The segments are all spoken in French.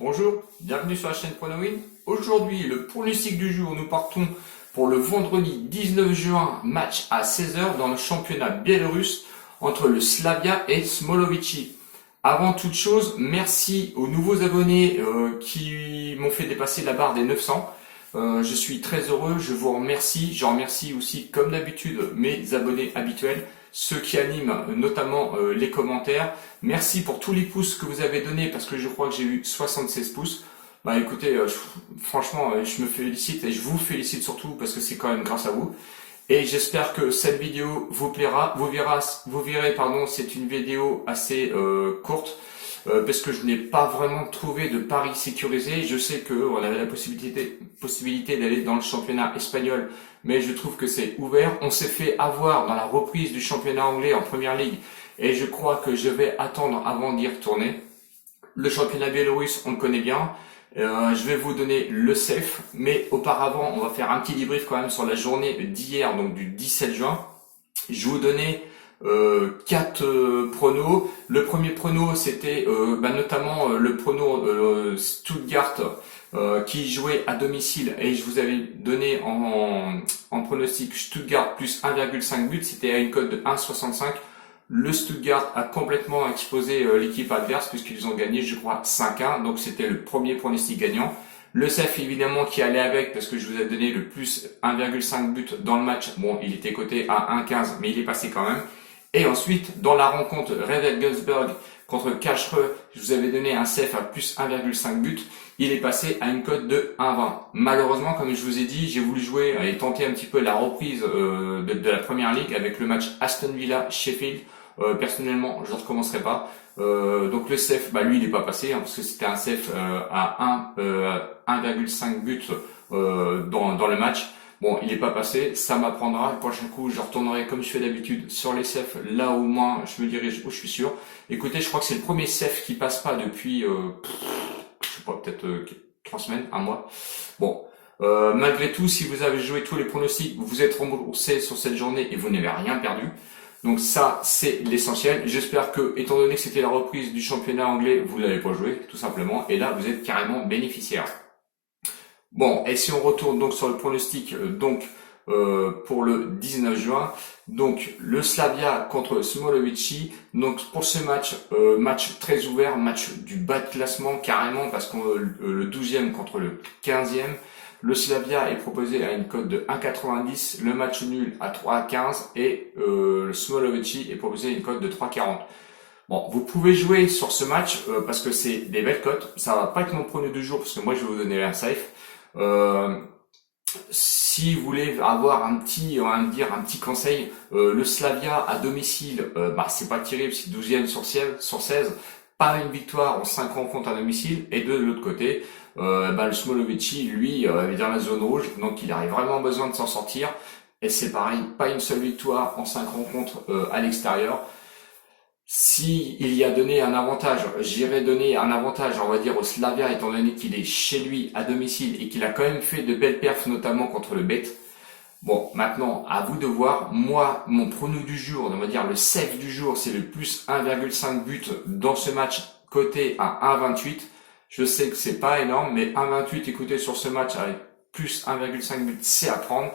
Bonjour, bienvenue sur la chaîne PronoWin. Aujourd'hui, le pronostic du jour, nous partons pour le vendredi 19 juin, match à 16h dans le championnat biélorusse entre le Slavia et Smolovici. Avant toute chose, merci aux nouveaux abonnés qui m'ont fait dépasser la barre des 900. Je suis très heureux, je vous remercie. Je remercie aussi, comme d'habitude, mes abonnés habituels, ceux qui animent notamment les commentaires. Merci pour tous les pouces que vous avez donnés parce que je crois que j'ai eu 76 pouces. Bah écoutez, franchement, je me félicite et je vous félicite surtout parce que c'est quand même grâce à vous. Et j'espère que cette vidéo vous plaira. Vous verrez, pardon, c'est une vidéo assez courte parce que je n'ai pas vraiment trouvé de paris sécurisé. Je sais qu'on avait la possibilité d'aller dans le championnat espagnol, mais je trouve que c'est ouvert. On s'est fait avoir dans la reprise du championnat anglais en première ligue et je crois que je vais attendre avant d'y retourner. Le championnat biélorusse, on le connaît bien. Je vais vous donner le safe, mais auparavant, on va faire un petit débrief quand même sur la journée d'hier, donc du 17 juin. Je vais vous donner 4 pronos. Le premier prono, c'était notamment le prono Stuttgart qui jouait à domicile et je vous avais donné en pronostic Stuttgart plus 1,5 but, c'était à une cote de 1,65. Le Stuttgart a complètement explosé l'équipe adverse puisqu'ils ont gagné, je crois, 5-1. Donc c'était le premier pronostic gagnant. Le safe évidemment qui allait avec parce que je vous ai donné le plus 1,5 but dans le match. Bon, il était coté à 1,15 mais il est passé quand même. Et ensuite, dans la rencontre Red Regensburg contre Karlsruhe, je vous avais donné un safe à plus 1,5 but. Il est passé à une cote de 1,20. Malheureusement, comme je vous ai dit, j'ai voulu jouer et tenter un petit peu la reprise de la première ligue avec le match Aston Villa-Sheffield. Personnellement, je ne recommencerai pas. Donc le safe, lui, il n'est pas passé parce que c'était un safe à 1,5 but dans le match. Bon, il n'est pas passé, ça m'apprendra. Le prochain coup, je retournerai comme je fais d'habitude sur les safes, là où moi je me dirige, où je suis sûr. Écoutez, je crois que c'est le premier safe qui passe pas depuis, je sais pas, peut-être 3 semaines, un mois. Bon, malgré tout, si vous avez joué tous les pronostics, vous êtes remboursé sur cette journée et vous n'avez rien perdu. Donc ça, c'est l'essentiel. J'espère que, étant donné que c'était la reprise du championnat anglais, vous ne l'avez pas joué, tout simplement. Et là, vous êtes carrément bénéficiaire. Bon, et si on retourne donc sur le pronostic, pour le 19 juin, donc le Slavia contre Smolovici. Donc pour ce match, match très ouvert, match du bas de classement carrément, parce que le 12e contre le 15e. Le Slavia est proposé à une cote de 1,90, le match nul à 3,15 et le Smolovici est proposé à une cote de 3,40. Bon, vous pouvez jouer sur ce match parce que c'est des belles cotes. Ça va pas être mon prono du jour parce que moi je vais vous donner un safe. Si vous voulez avoir un petit conseil, le Slavia à domicile, c'est pas terrible, c'est 12e sur 16, pas une victoire en 5 rencontres à domicile, et de l'autre côté, le Smolovici, lui, est dans la zone rouge, donc il a vraiment besoin de s'en sortir, et c'est pareil, pas une seule victoire en 5 rencontres à l'extérieur. Si il y a donné un avantage, j'irais donner un avantage, on va dire, au Slavia, étant donné qu'il est chez lui à domicile et qu'il a quand même fait de belles perfs, notamment contre le Bet. Bon, maintenant, à vous de voir. Moi, mon prono du jour, on va dire le safe du jour, c'est le plus 1,5 but dans ce match, coté à 1,28. Je sais que c'est pas énorme, mais 1,28, écoutez, sur ce match, avec plus 1,5 but, c'est à prendre.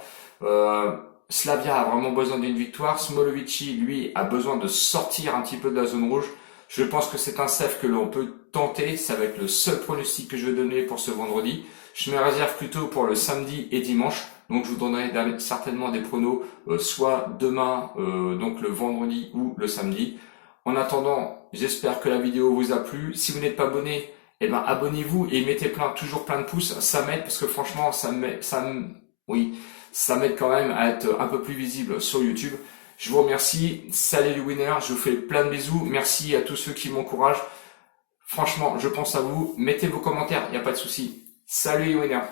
Slavia a vraiment besoin d'une victoire. Smolovici, lui, a besoin de sortir un petit peu de la zone rouge. Je pense que c'est un safe que l'on peut tenter. Ça va être le seul pronostic que je vais donner pour ce vendredi. Je me réserve plutôt pour le samedi et dimanche. Donc je vous donnerai certainement des pronos soit demain, donc le vendredi ou le samedi. En attendant, j'espère que la vidéo vous a plu. Si vous n'êtes pas abonné, abonnez-vous et mettez toujours plein de pouces. Ça m'aide parce que franchement, ça m'aide quand même à être un peu plus visible sur YouTube. Je vous remercie. Salut les winners. Je vous fais plein de bisous. Merci à tous ceux qui m'encouragent. Franchement, je pense à vous. Mettez vos commentaires. Il n'y a pas de souci. Salut les winners.